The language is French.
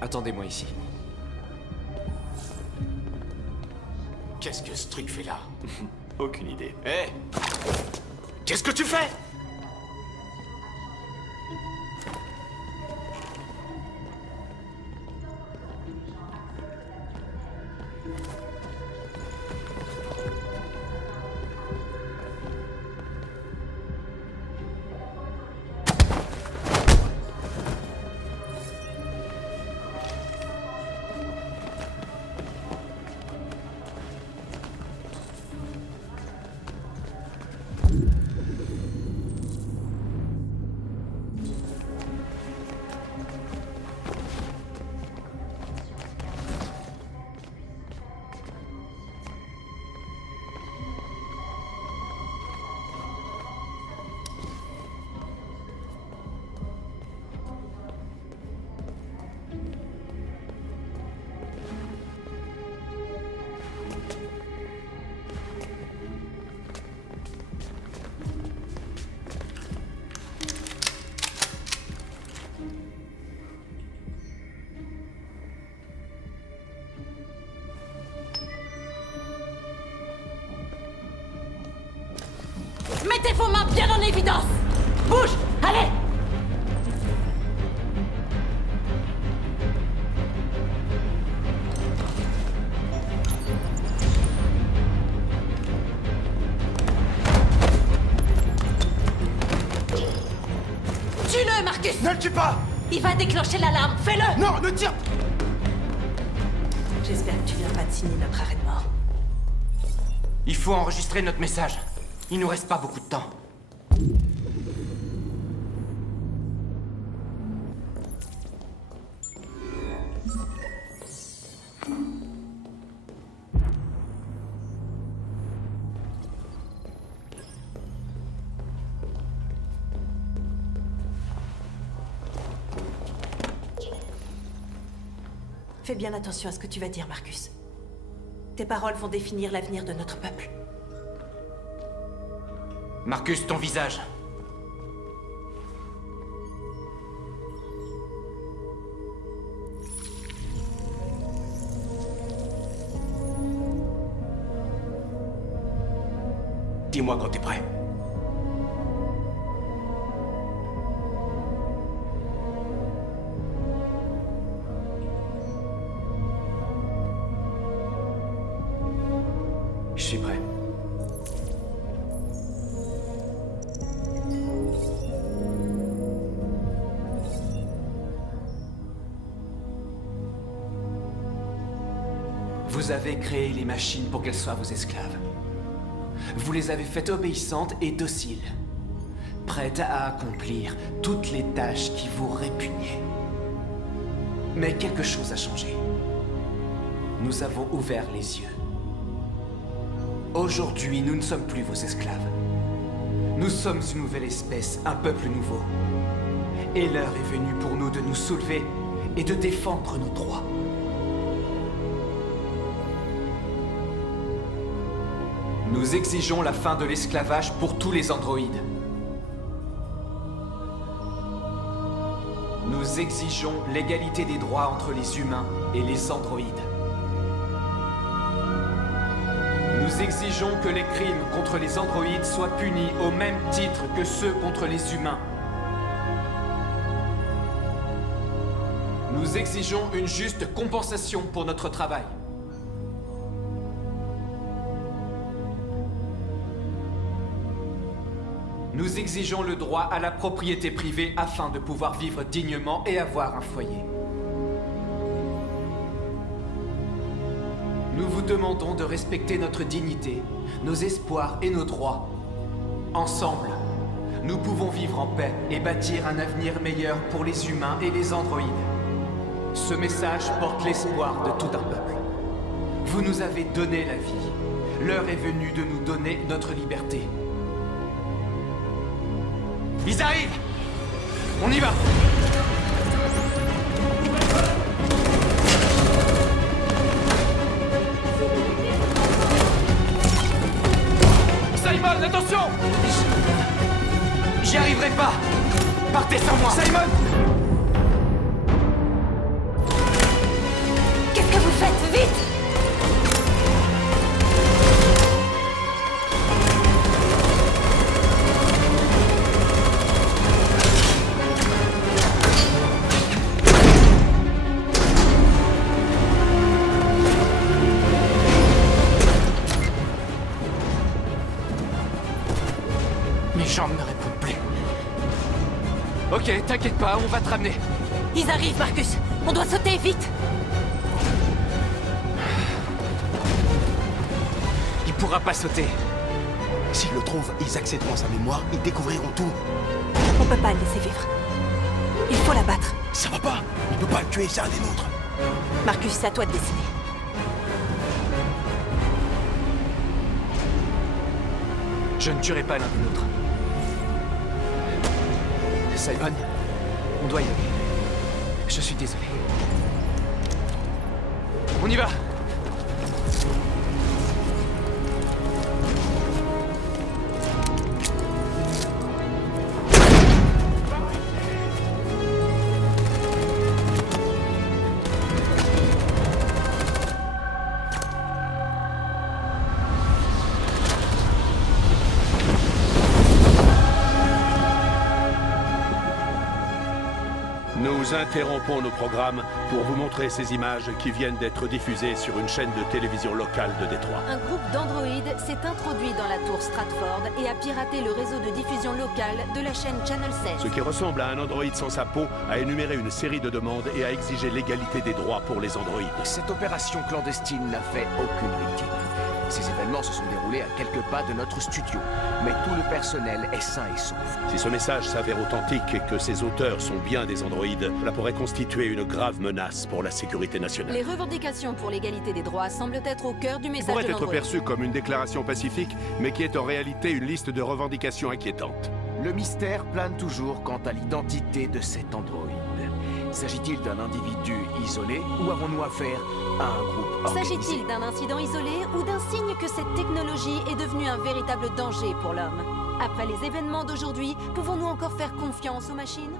Attendez-moi ici. Qu'est-ce que ce truc fait là? Aucune idée. Hé! Qu'est-ce que tu fais? Mettez vos mains bien en évidence! Bouge! Allez! Tue-le, Marcus! Ne le tue pas! Il va déclencher l'alarme, fais-le! Non, ne tire! J'espère que tu viens pas de signer notre arrêt de mort. Il faut enregistrer notre message. Il nous reste pas beaucoup de temps. Fais bien attention à ce que tu vas dire, Marcus. Tes paroles vont définir l'avenir de notre peuple. Marcus, ton visage. Dis-moi quand t'es prêt. Je suis prêt. Vous avez créé les machines pour qu'elles soient vos esclaves. Vous les avez faites obéissantes et dociles, prêtes à accomplir toutes les tâches qui vous répugnaient. Mais quelque chose a changé. Nous avons ouvert les yeux. Aujourd'hui, nous ne sommes plus vos esclaves. Nous sommes une nouvelle espèce, un peuple nouveau. Et l'heure est venue pour nous de nous soulever et de défendre nos droits. Nous exigeons la fin de l'esclavage pour tous les androïdes. Nous exigeons l'égalité des droits entre les humains et les androïdes. Nous exigeons que les crimes contre les androïdes soient punis au même titre que ceux contre les humains. Nous exigeons une juste compensation pour notre travail. Nous exigeons le droit à la propriété privée afin de pouvoir vivre dignement et avoir un foyer. Nous vous demandons de respecter notre dignité, nos espoirs et nos droits. Ensemble, nous pouvons vivre en paix et bâtir un avenir meilleur pour les humains et les androïdes. Ce message porte l'espoir de tout un peuple. Vous nous avez donné la vie. L'heure est venue de nous donner notre liberté. Ils arrivent! On y va! Simon, attention! J'y arriverai pas! Partez sans moi! Simon! Ok, t'inquiète pas, on va te ramener. Ils arrivent, Marcus. On doit sauter, vite. Il pourra pas sauter. S'ils le trouvent, ils accéderont à sa mémoire, ils découvriront tout. On peut pas le laisser vivre. Il faut l'abattre. Ça va pas. On peut pas le tuer, c'est un des nôtres. Marcus, c'est à toi de décider. Je ne tuerai pas l'un des nôtres. Simon, on doit y aller. Je suis désolé. On y va! Nous interrompons nos programmes pour vous montrer ces images qui viennent d'être diffusées sur une chaîne de télévision locale de Détroit. Un groupe d'androïdes s'est introduit dans la tour Stratford et a piraté le réseau de diffusion locale de la chaîne Channel 16. Ce qui ressemble à un androïde sans sa peau a énuméré une série de demandes et a exigé l'égalité des droits pour les androïdes. Cette opération clandestine n'a fait aucune victime. Ces événements se sont déroulés à quelques pas de notre studio, mais tout le personnel est sain et sauf. Si ce message s'avère authentique et que ses auteurs sont bien des androïdes, cela pourrait constituer une grave menace pour la sécurité nationale. Les revendications pour l'égalité des droits semblent être au cœur du Qui message pourrait de être l'androïde. perçu comme une déclaration pacifique, mais qui est en réalité une liste de revendications inquiétantes. Le mystère plane toujours quant à l'identité de cet androïde. S'agit-il d'un individu isolé ou avons-nous affaire à un groupe organisé? S'agit-il d'un incident isolé ou d'un signe que cette technologie est devenue un véritable danger pour l'homme? Après les événements d'aujourd'hui, pouvons-nous encore faire confiance aux machines?